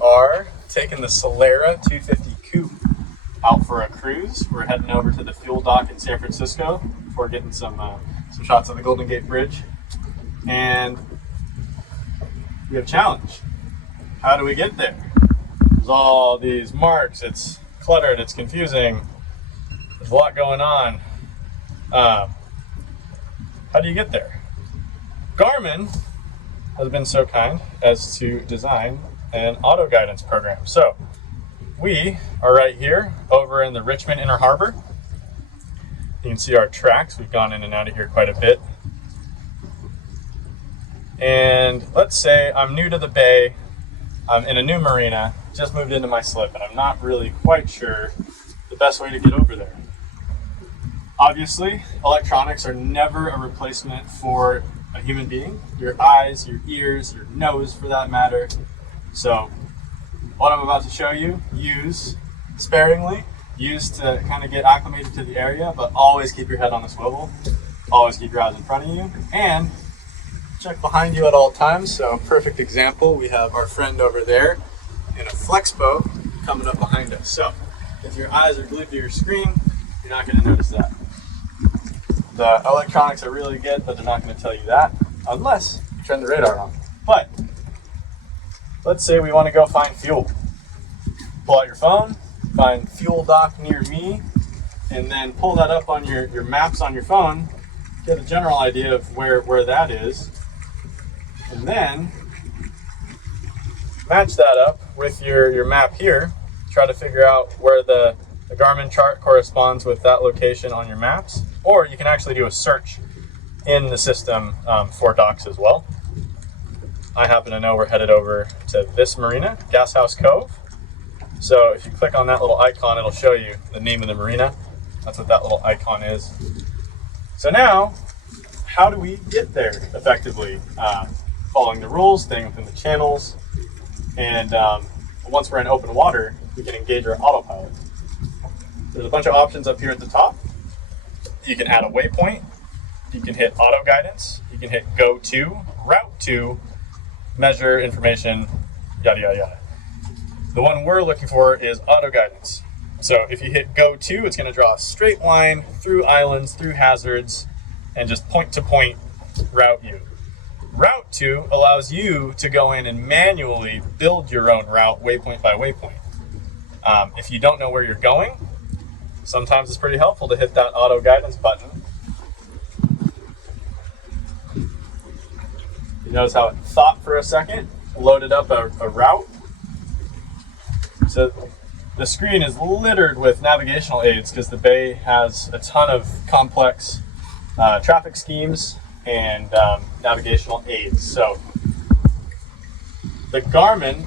are taking the Solara S-250 Coupe out for a cruise. We're heading over to the fuel dock in San Francisco before getting some shots of the Golden Gate Bridge. And we have a challenge. How do we get there? There's all these marks, it's cluttered, it's confusing, there's a lot going on. How do you get there? Garmin has been so kind as to design an auto guidance program. So we are right here over in the Richmond Inner Harbor. You can see our tracks. We've gone in and out of here quite a bit. And let's say I'm new to the bay, I'm in a new marina, just moved into my slip, and I'm not really quite sure the best way to get over there. Obviously, electronics are never a replacement for a human being. Your eyes, your ears, your nose for that matter. So what I'm about to show you, use sparingly, use to kind of get acclimated to the area, but always keep your head on a swivel, always keep your eyes in front of you, and check behind you at all times. So perfect example, we have our friend over there in a flex boat coming up behind us. So if your eyes are glued to your screen, you're not going to notice that. The electronics are really good, but they're not going to tell you that unless you turn the radar on. But let's say we want to go find fuel. Pull out your phone, find fuel dock near me, and then pull that up on your maps on your phone, get a general idea of where that is, and then match that up with your map here. Try to figure out where the Garmin chart corresponds with that location on your maps, or you can actually do a search in the system for docks as well. I happen to know we're headed over to this marina, Gas House Cove. So if you click on that little icon, it'll show you the name of the marina. That's what that little icon is. So now, how do we get there effectively? Following the rules, staying within the channels, and once we're in open water, we can engage our autopilot. There's a bunch of options up here at the top. You can add a waypoint, you can hit auto guidance, you can hit go to, route to, measure information, yada, yada, yada. The one we're looking for is auto guidance. So if you hit go to, it's going to draw a straight line through islands, through hazards, and just point to point route you. Route to allows you to go in and manually build your own route waypoint by waypoint. If you don't know where you're going, sometimes it's pretty helpful to hit that auto guidance button. You notice how it thought for a second, loaded up a route. So the screen is littered with navigational aids because the bay has a ton of complex traffic schemes and navigational aids. So the Garmin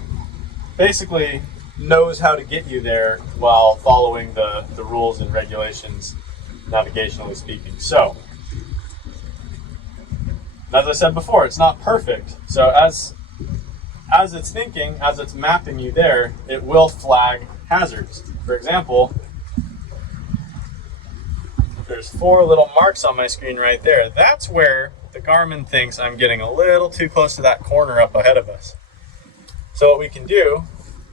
basically knows how to get you there while following the rules and regulations, navigationally speaking. So, as I said before, it's not perfect. So as it's thinking, as it's mapping you there, it will flag hazards. For example, there's 4 little marks on my screen right there. That's where the Garmin thinks I'm getting a little too close to that corner up ahead of us. So what we can do,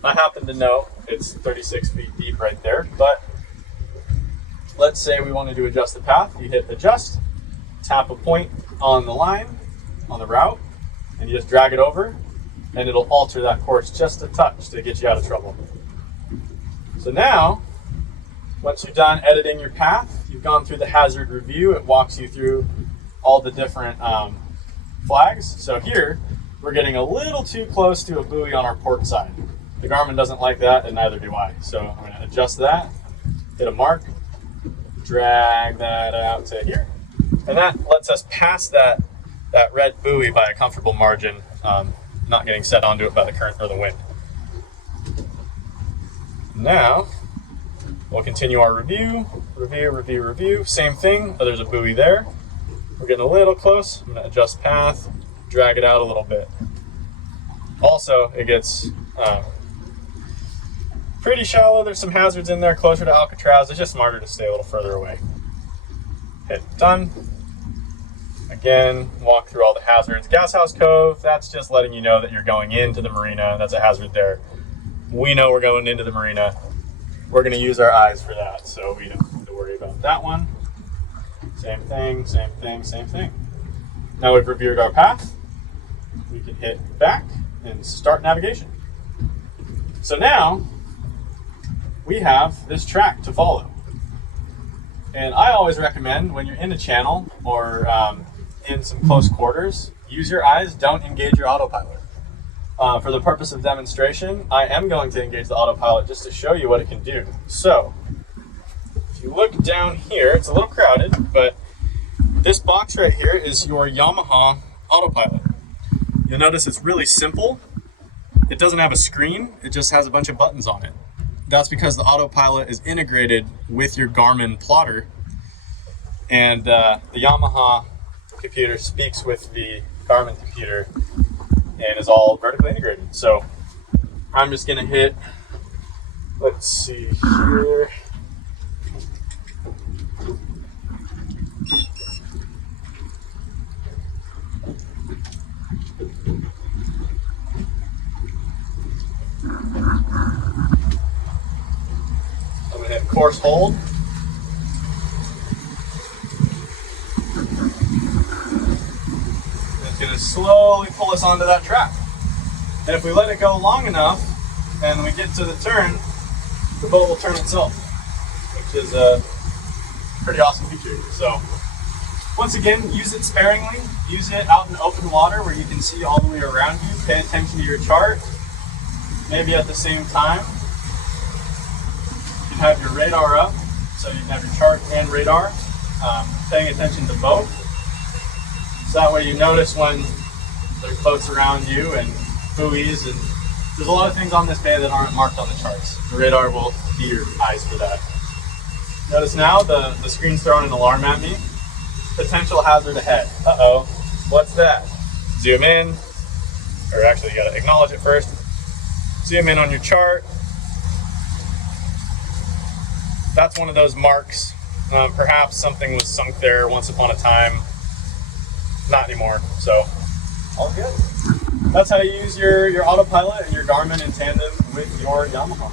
I happen to know it's 36 feet deep right there, but let's say we wanted to adjust the path. You hit adjust, tap a point on the line, on the route, and you just drag it over, and it'll alter that course just a touch to get you out of trouble. So now, once you're done editing your path, you've gone through the hazard review. It walks you through all the different flags. So here, we're getting a little too close to a buoy on our port side. The Garmin doesn't like that, and neither do I. So I'm going to adjust that, hit a mark, drag that out to here, and that lets us pass that red buoy by a comfortable margin, not getting set onto it by the current or the wind. Now, we'll continue our review, same thing, but there's a buoy there. We're getting a little close. I'm going to adjust path, drag it out a little bit. Also, it gets pretty shallow. There's some hazards in there closer to Alcatraz. It's just smarter to stay a little further away. Hit done. Again, walk through all the hazards. Gas House Cove, that's just letting you know that you're going into the marina. That's a hazard there. we know we're going into the marina. We're going to use our eyes for that, so we don't need to worry about that one. Same thing, same thing, same thing. Now we've reviewed our path. We can hit back and start navigation. So now we have this track to follow. And I always recommend when you're in a channel or in some close quarters, use your eyes, don't engage your autopilot. For the purpose of demonstration, I am going to engage the autopilot just to show you what it can do. So, if you look down here, it's a little crowded, but this box right here is your Yamaha autopilot. You'll notice it's really simple. It doesn't have a screen, it just has a bunch of buttons on it. That's because the autopilot is integrated with your Garmin plotter, and the Yamaha computer speaks with the Garmin computer and is all vertically integrated. So I'm just gonna hit, let's see here. I'm gonna hit course hold. It's gonna slowly pull us onto that track. And if we let it go long enough and we get to the turn, the boat will turn itself, which is a pretty awesome feature. So once again, use it sparingly. Use it out in open water where you can see all the way around you. Pay attention to your chart. Maybe at the same time, you can have your radar up, so you can have your chart and radar, paying attention to both. So that way you notice when there's boats around you and buoys, and there's a lot of things on this bay that aren't marked on the charts. The radar will be your eyes for that. Notice now the screen's throwing an alarm at me. Potential hazard ahead. Uh-oh, what's that? Zoom in, or actually you gotta acknowledge it first. Zoom in on your chart. That's one of those marks. Perhaps something was sunk there once upon a time. Not anymore, so all good. That's how you use your autopilot and your Garmin in tandem with your Yamaha.